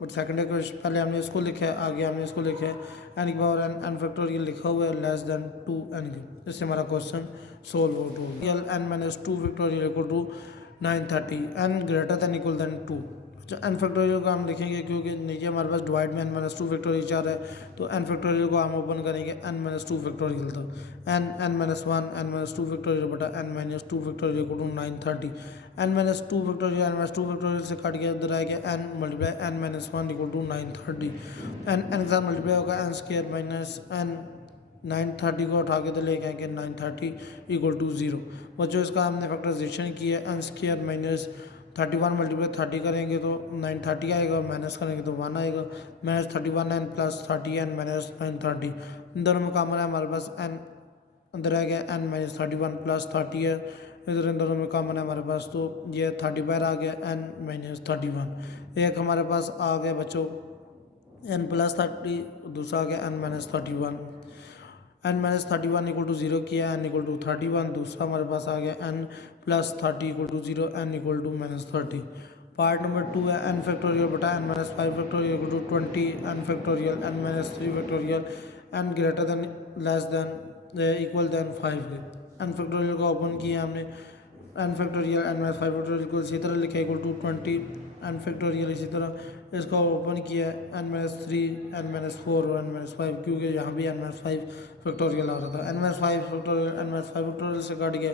और सेकंड इक्वेशन पहले हमने इसको लिखा है, आगे हमने इसको लिखा है n की पावर n फैक्टोरियल लिखा हुआ है लेस देन 2n के। इससे हमारा क्वेश्चन सोल्व हो गया। n minus 2 factorial equal to 930 n greater than equal than 2। n factorial को हम लिखेंगे क्योंकि नीचे हमारे पास डिवाइड में n माइनस 2 फैक्टोरियल चाह रहा है, तो n फैक्टोरियल को हम ओपन करेंगे n माइनस 2 फैक्टोरियल तक n minus 1 n minus 2 factorial बटा n माइनस 2 फैक्टोरियल को 930। n minus 2 factorial n minus 2 factorial से काट गया, इधर आएगा n multiply n minus 1 equal to 930। n के साथ मल्टीप्लाई होगा n स्क्वायर माइनस n 930 को उठा के तो लेके आएंगे 930 इक्वल टू 0। बच्चों इसका हमने फैक्टराइजेशन किया n स्क्वायर माइनस 31 मल्टीप्लाई 30 करेंगे तो 930 आएगा, माइनस करेंगे तो 1 आएगा, minus 31 n plus 30 n minus 930। इन दोनों मुकाबला है हमारे पास n अंदर आ गया n माइनस 31 प्लस 30 है, इधर इन दोनों में कॉमन है हमारे पास, तो ये 30 बाहर आ गया, n-31। एक हमारे पास आ गया बच्चों n+30, दूसरा आ गया n-31। n-31 इक्वल टू 0 किया, n इक्वल टू 31। दूसरा हमारे पास आ गया n+30 equal to 0, n equal to -30। Part number 2 है n फैक्टोरियल बटा n-5 factorial equal to 20, n factorial n-3 factorial n greater than less than equal than 5 के। n factorial को open किया हमने, n फैक्टोरियल n-5 फैक्टोरियल को इसी तरह लिखा इक्वल टू 20, n फैक्टोरियल इसी तरह इसका ओपन किया n-3 n-4 और n-5, क्योंकि यहाँ भी n-5 फैक्टोरियल आ रहा था। n-5 फैक्टोरियल n-5 फैक्टोरियल से काट गया,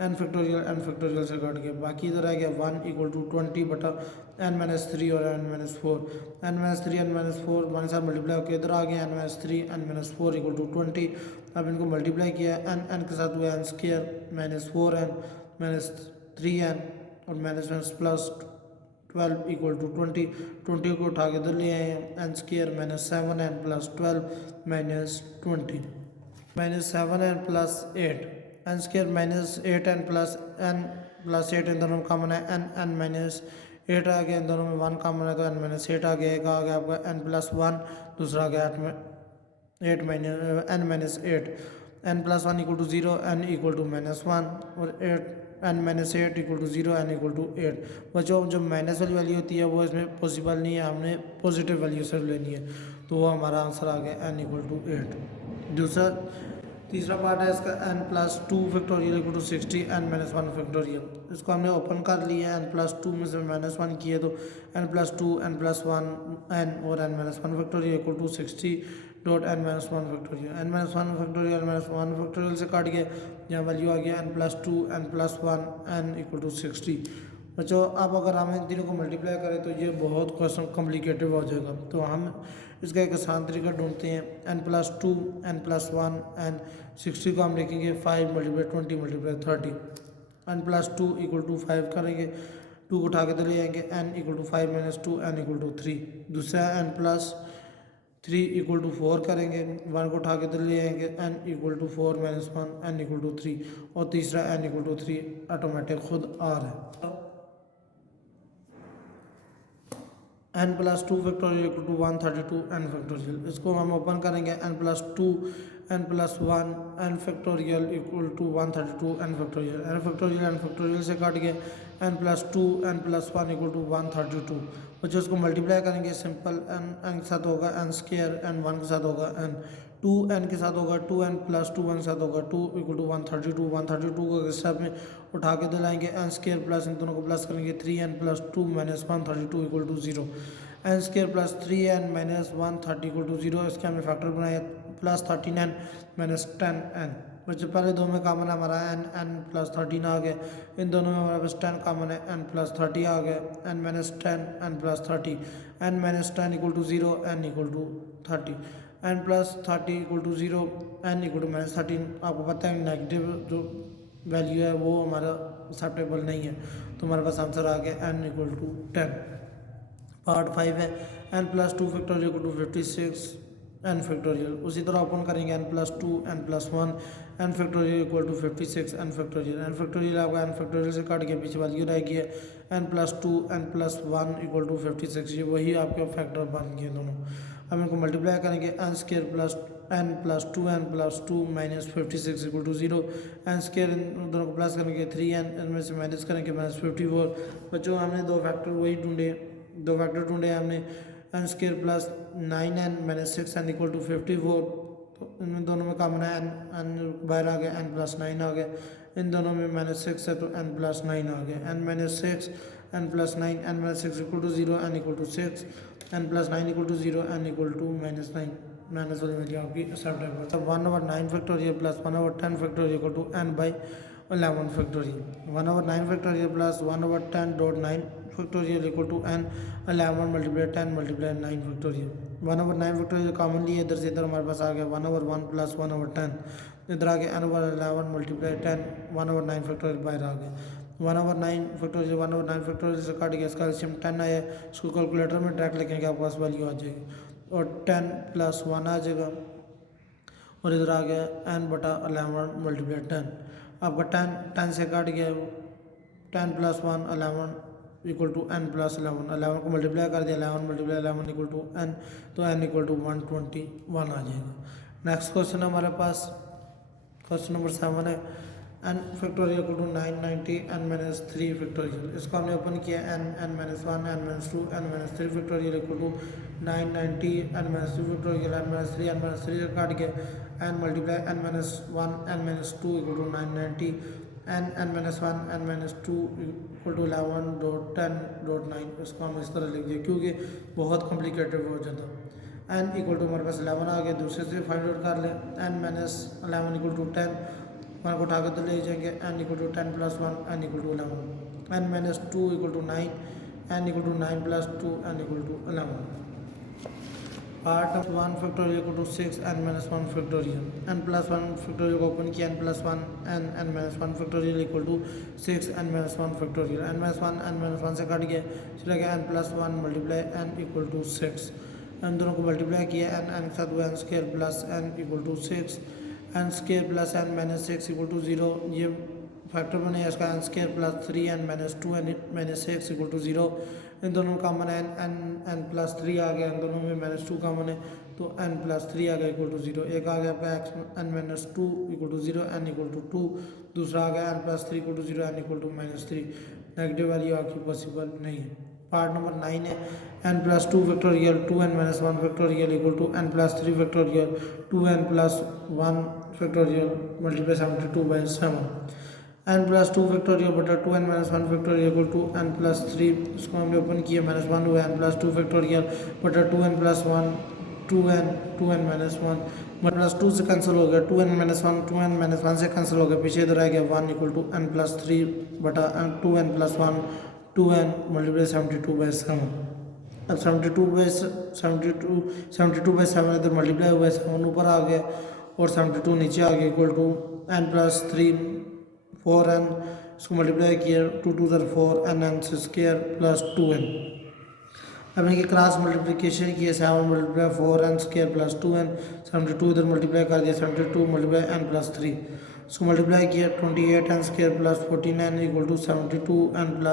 n फैक्टोरियल से काट गया, बाकी इधर आ गया 1 इक्वल टू 20 बटा n-3 और n-4। n-3 n-4 हमारे साथ मल्टीप्लाई होकर इधर आ गया n-3 n-4 इक्वल टू 20। अब इनको मल्टीप्लाई किया n के साथ हुआ n² -4n-3n और -1 प्लस 12 इक्वल टू 20। 20 को उठा के इधर ले आए हैं n² -7n plus 12 -20 -7n plus 8 n² -8n plus 8 इन दोनों में कॉमन है n-8 आ गया, इन दोनों में 1 कॉमन है तो n-8 आ गया। एक आ गया आपका n+1, दूसरा आ गया n-8 n+1 equal to 0, n equal to -1 और n-8 equal to 0, n equal to 8। बच्चों जो माइनस वाली वैल्यू होती है वो इसमें पॉसिबल नहीं है, हमने पॉजिटिव वैल्यू सिर्फ लेनी है, तो वो हमारा आंसर आ गया n इक्वल टू 8। तीसरा पार्ट है इसका n+2 factorial equal to 60 n-1 factorial. इसको हमने ओपन कर लिया, n+2 में से -1 किए तो n+2 n+1 n और n-1 factorial equal to 60 dot n-1 factorial. n-1 factorial n-1 factorial से काट गया, यहाँ वैल्यू आ गया n+2 n+1 n equal to 60। बच्चों अब अगर हम इन तीनों को मल्टीप्लाई करें तो ये बहुत क्वेश्चन कॉम्प्लिकेटेड हो जाएगा, तो हम इसका एक आसान तरीका ढूंढते हैं। n+2 n+1 n 60 को हम लिखेंगे 5 × 20 × 30। n+2 इक्वल टू 5 करेंगे, 2 को उठा के तो ले आएंगे, n equal to 5 - 2 n equal to 3। दूसरा n+3 इक्वल टू 4 करेंगे, 1 को उठा के तो ले आएंगे, n equal to 4 - 1 n equal to 3 और तीसरा n इक्वल टू 3 ऑटोमेटिक खुद आ रहा है। n+2 factorial equal to 132 n factorial. इसको हम ओपन करेंगे n+2 n+1 n factorial equal to 132 n factorial से काट गया n+2 n+1 इक्वल टू 132। बच्चों इसको मल्टीप्लाई करेंगे, सिंपल n के साथ होगा n² n1 के साथ होगा n, 2n के साथ होगा 2n + 2 1 के साथ होगा 2 इक्वल टू 132 को इस स्टेप में उठा के दिलाएंगे n² प्लस इन दोनों को प्लस करेंगे 3n + 2 - 132 equal to 0। n² + 3n - 130 equal to 0। इसके हमने फैक्टर बनाया +13n - 10n। बच्चों पहले दो में कॉमन है हमारा n + 13 आ गया, इन दोनों में हमारे पास 10 कॉमन है, n + 30 आ गया, n - 10 n + 30 n - 10 equal to 0 n equal to 30 n + 30 equal to 0 n equal to -13। आपको पता है नेगेटिव जो वैल्यू है वो हमारा एक्सेप्टेबल नहीं है, तो हमारे पास आंसर आ गया n इक्वल टू 10। पार्ट 5 है n+2 factorial equal to 56 n factorial. उसी तरह ओपन करेंगे n+2 n+1 n factorial equal to 56 n factorial आपका n फैक्टोरियल से काट के पीछे वैल्यू रह गई है n+2 n+1 इक्वल टू 56। ये वही आपके फैक्टर बन गए दोनों। अब इनको मल्टीप्लाई करेंगे n² + n + 2n + 2 - 56 equal to 0। n² इन दोनों को प्लस करेंगे 3n इनमें से माइनस करेंगे -54। बच्चों हमने दो फैक्टर ढूंढे हमने n² + 9n - 6n equal to 54। तो इन दोनों में कॉमन है n बाहर आ गया, n + 9 आ गया, इन दोनों में -6 है तो n + 9 आ गया, n - 6 n + 9 n - 6 equal to 0 n equal to 6 n + 9 equal to 0 n equal to -9। Minus वाली वैल्यू आपकी acceptable. 1/9 factorial + 1/10 factorial equal to n/11 factorial. 1/9 factorial + 1/10.9 factorial equal to n/11 × 10 × 9 factorial. 1/9 factorial common लिए इधर से इधर हमारे पास आ गया 1/1 + 1/10, इधर आ गया n/11 × 10 1/9 फैक्टोरियल बाहर आ गया 1/9 फैक्टोरियल से काट गया, इसका एलसीएम 10 आया, इसको कैलकुलेटर में डायरेक्ट लिखेंगे आपके पास वैल्यू आ जाएगी और 10 + 1 आ जाएगा और इधर आ गया n/11 × 10। आपका 10 से काट गया, 10 + 1 11 इक्वल टू n + 11, 11 को मल्टीप्लाई कर दिया, 11 × 11 इक्वल टू n, तो n इक्वल टू 121 आ जाएगा। नेक्स्ट क्वेश्चन हमारे पास क्वेश्चन नंबर 7 है n factorial equal to 990 n - 3 factorial. इसको हमने ओपन किया n - 1 n - 2 n - 3 factorial equal to 990 n - 2 factorial n - 3 n - 3 से काट के n multiply n - 1 n - 2 equal to 990 n n - 1 n - 2 equal to 11.10.9। इसको हम इस तरह लिख दिए क्योंकि बहुत कॉम्प्लिकेटेड हो जाता। n इक्वल टू हमारे पास 11 आ गया, दूसरे से फाइंड आउट कर ले n - 11 इक्वल टू 10, वन को उठा के तो ले जाएंगे n equal to 10 + 1 n equal to 11, n - 2 equal to 9 n equal to 9 + 2 n equal to 11। Part of 1 factorial equal to 6 n - 1 factorial, n + 1 factorial को ओपन किया n + 1 n - 1 factorial equal to 6 n - 1 factorial, n - 1 से cut गया, चला गया n + 1 multiply n equal to 6, इन दोनों को multiply किया n के साथ n square plus n equal to 6, n square plus n - 6 equal to 0, ये फैक्टर बने इसका n square plus 3n - 2 n - 6 equal to 0, इन दोनों में कॉमन है n + 3 आ गया, इन दोनों में -2 कॉमन है तो n + 3 आ गया इक्वल टू 0, एक आ गया आपका x n - 2 equal to 0 n equal to 2, दूसरा आ गया n + 3 equal to 0 n equal to -3, negative value आपकी पॉसिबल नहीं है। पार्ट नंबर 9 है n + 2 factorial 2n - 1 factorial equal to n + 3 factorial 2n + 1 factorial multiply 72/7, n + 2 factorial बटा 2n - 1 factorial equal to n + 3, इसको हमने ओपन किया -1 हुआ n + 2 फैक्टोरियल बटा 2n + 1 2n 2n - 1 प्लस 2 से कैंसिल हो गया, 2n - 1 2n - 1 से कैंसिल हो गया, पीछे इधर आ गया 1 इक्वल टू n + 3 बटा 2n + 1 2n मल्टीप्लाई 72/7। अब 72/7 इधर मल्टीप्लाई हुआ है, 7 ऊपर आ गया और 72 नीचे आ गया इक्वल टू n + 3 4n, इसको मल्टीप्लाई किया 2 2 4 n स्क्वायर प्लस 2n। अब इनकी क्रॉस मल्टीप्लिकेशन किया 7 × 4n स्क्वायर प्लस 2n, 72 इधर मल्टीप्लाई कर दिया 72 × n + 3, इसको मल्टीप्लाई किया 28n square plus 14n equal to 72n +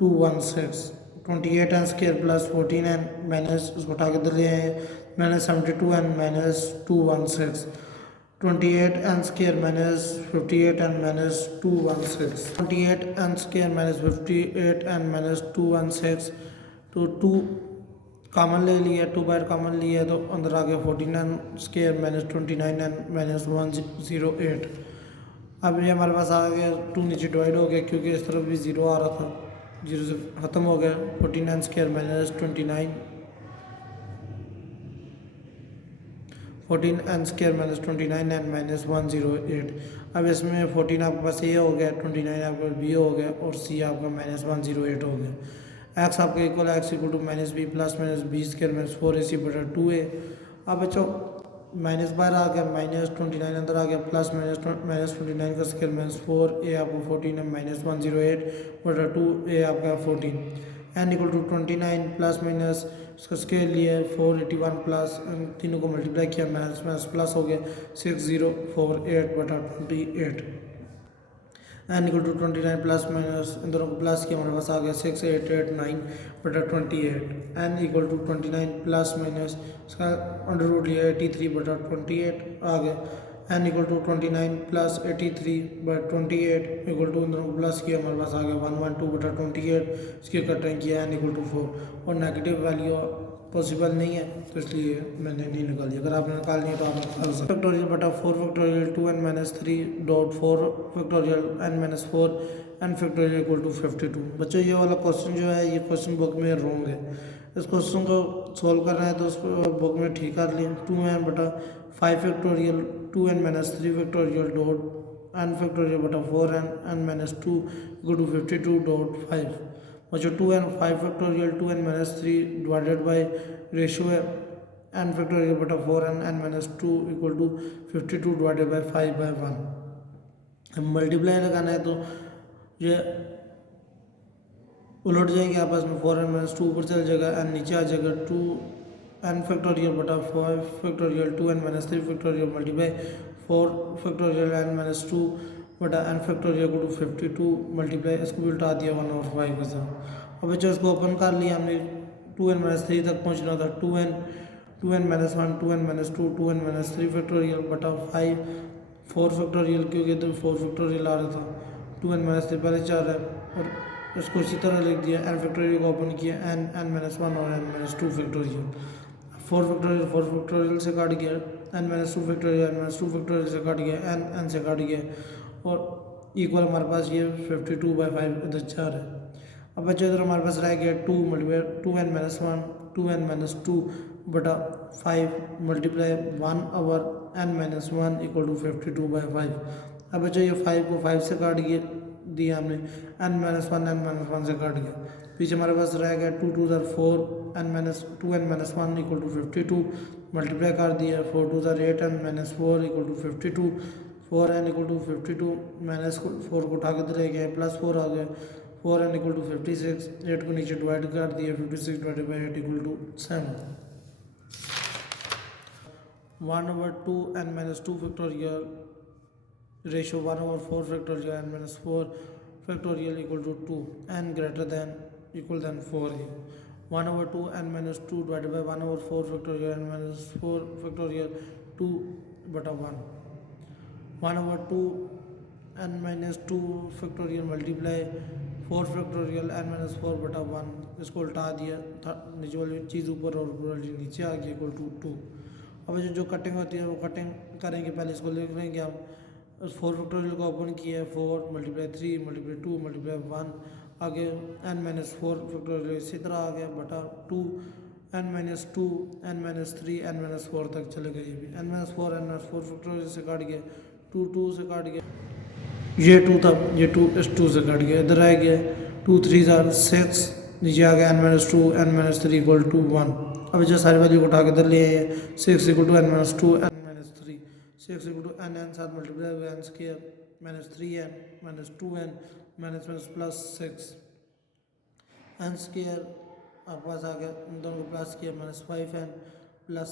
216, 28n square plus 14n minus उसको उठा के इधर ले आए -72n - 216, 28n square - 58n - 216, 28n square - 58n - 216, तो 2 कॉमन ले लिया, 2 बार कॉमन लिया तो अंदर आ गया 14n स्क्वायर - 29n - 108। अब ये हमारे पास आ गया 2 नीचे डिवाइड हो गया क्योंकि इस तरफ भी 0 आ रहा था, 0 से ख़त्म हो गया, 14n square - 29 14n square - 29n - 108। अब इसमें 14 आपके पास ए हो गया, 29 आपके पास बी हो गया और सी आपका -108 हो गया। एक्स आपका equal x equal to -b plus -b square - 4ac बटा 2a। अब बच्चों माइनस बाहर आ गया, -29 अंदर आ गया, प्लस -29 का स्क्वायर -4a आपको 14 है, -108 बटा 2a आपका 14, n equal to 29 plus minus इसका स्केल लिया 481 प्लस तीनों को मल्टीप्लाई किया माइनस प्लस हो गया 6048 बटा 28, n equal to 29 plus minus इन दोनों को प्लस किया, हमारे पास आ गया 6889 बटा 28, n equal to 29 plus minus इसका अंडर रूट लिया 83 बटा 28 आ गया, n इक्वल टू 29 प्लस 83 बटा 28 इक्वल टू इन दोनों को प्लस किया, हमारे पास आ गया 112 बटा 28, इसकी कटिंग किया n इक्वल टू 4 और नेगेटिव वैल्यू पॉसिबल नहीं है तो इसलिए मैंने नहीं निकाली। अगर आपने निकालनी है तो आप निकाल सकते। फैक्टोरियल बटा 4 factorial 2n - 3 dot 4 factorial n - 4 n factorial equal to 52। बच्चों ये वाला क्वेश्चन जो है ये क्वेश्चन बुक में रॉन्ग है, इस क्वेश्चन को सॉल्व करना है तो उसको बुक में ठीक कर लें। 2n बटा 5 factorial 2n - 3 factorial dot n factorial बटा 4n n - 2 इक्वल टू 52.5। बच्चों 2n 5 factorial 2n - 3 divided by ratio है n फैक्टोरियल बटा 4n n - 2 equal to 52 divided by 5/1। अब मल्टीप्लाई लगाना है तो ये उलट जाएंगे आपस में, 4n - 2 ऊपर चल जाएगा, n नीचे आ जाएगा, 2n फैक्टोरियल बटा 5 factorial 2n - 3 factorial multiply 4 factorial n - 2 बटा एन फैक्टोरियल को टू 52 मल्टीप्लाई इसको भी उल्टा दिया 1/5 के साथ। अब बच्चों इसको ओपन कर लिया हमने, 2n-3 तक पहुंचना था, 2n-1 2n-2 2n-3 फैक्टोरियल बटा 5 4 फैक्टोरियल, क्योंकि तो 4 फैक्टोरियल आ रहा था, 2n-3 पहले 4 है और इसको इसी तरह लिख दिया, एन फैक्टोरियल को ओपन किया, n-1 और n-2 फैक्टोरियल, 4 फैक्टोरियल से काट गया, n-2 फैक्टोरियल से काट गया, n से काट गया और इक्वल हमारे पास ये 52/5 इधर 4 है। अब बच्चों इधर हमारे पास रह गया 2n-1 2n-2 बटा 5 multiply 1 over n-1 equal to 52/5। अब बच्चों ये 5 को 5 से काट दिया हमने, n-1 से काट गया, पीछे हमारे पास रह गया 2 2 4 2n-1 इक्वल टू 52 मल्टीप्लाई कर दिया, 4 2 8 n-4 equal to 52 4n equal to 52 minus 4 को उठा के रह गया प्लस 4 आ गया, 4n इक्वल टू 56, 8 को नीचे डिवाइड कर दिया, 56 divided by 8 equal to 7। 1/2 n-2 factorial ratio 1/4 factorial n-4 factorial equal to 2, n greater than equal than 4 है। 1/2 n-2 divided by 1/4 factorial n-4 factorial 2 बटा 1, 1/2 n-2 factorial multiply 4 factorial n-4 बटा 1, इसको उल्टा दिया, नीचे वाली चीज़ ऊपर और ऊपर वाली नीचे आ गई इक्वल टू 2। अब जो कटिंग होती है वो कटिंग करेंगे, पहले इसको लिख लेंगे हम, 4 फैक्टोरियल को ओपन किया है, 4 मल्टीप्लाई 3 मल्टीप्लाई 2 मल्टीप्लाई 1, आगे n-4 फैक्टोरियल इसी तरह आ गया बटा 2 n-2 n-3 n-4 तक चले गए, ये भी n-4 फैक्टोरियल से काट गया, 2 2 से काट गया, ये 2 था, ये 2 इस 2 से काट गया, इधर आ गया 2 3 6, नीचे आ गया n-2 n-3 इक्वल टू 1। अब जो सारी वैल्यू को उठा के इधर ले आए, 6 equal to n-2 n-3, 6 equal to n साथ मल्टीप्लाई हुआ n square -3n -2n plus 6 n square आपके पास आ गया, इन दोनों को प्लस किया -5n प्लस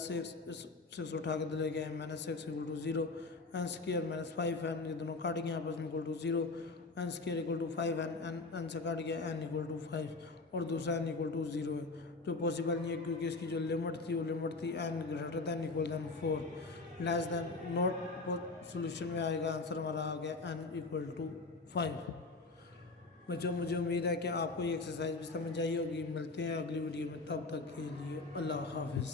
6 उठा के ले गए -6 equal to 0, n square -5n, ये दोनों काट गए आपस में equal to 0, n square equal to 5n, n से काट गया n इक्वल टू 5 और दूसरा n इक्वल टू 0 है, जो पॉसिबल नहीं है क्योंकि इसकी जो लिमिट थी वो लिमिट थी n greater than equal than 4 less than not, solution में आएगा आंसर हमारा आ गया n इक्वल टू 5। बच्चों मुझे उम्मीद है कि आपको ये एक्सरसाइज भी समझ आई होगी। मिलते हैं अगली वीडियो में, तब तक के लिए अल्लाह हाफिज़।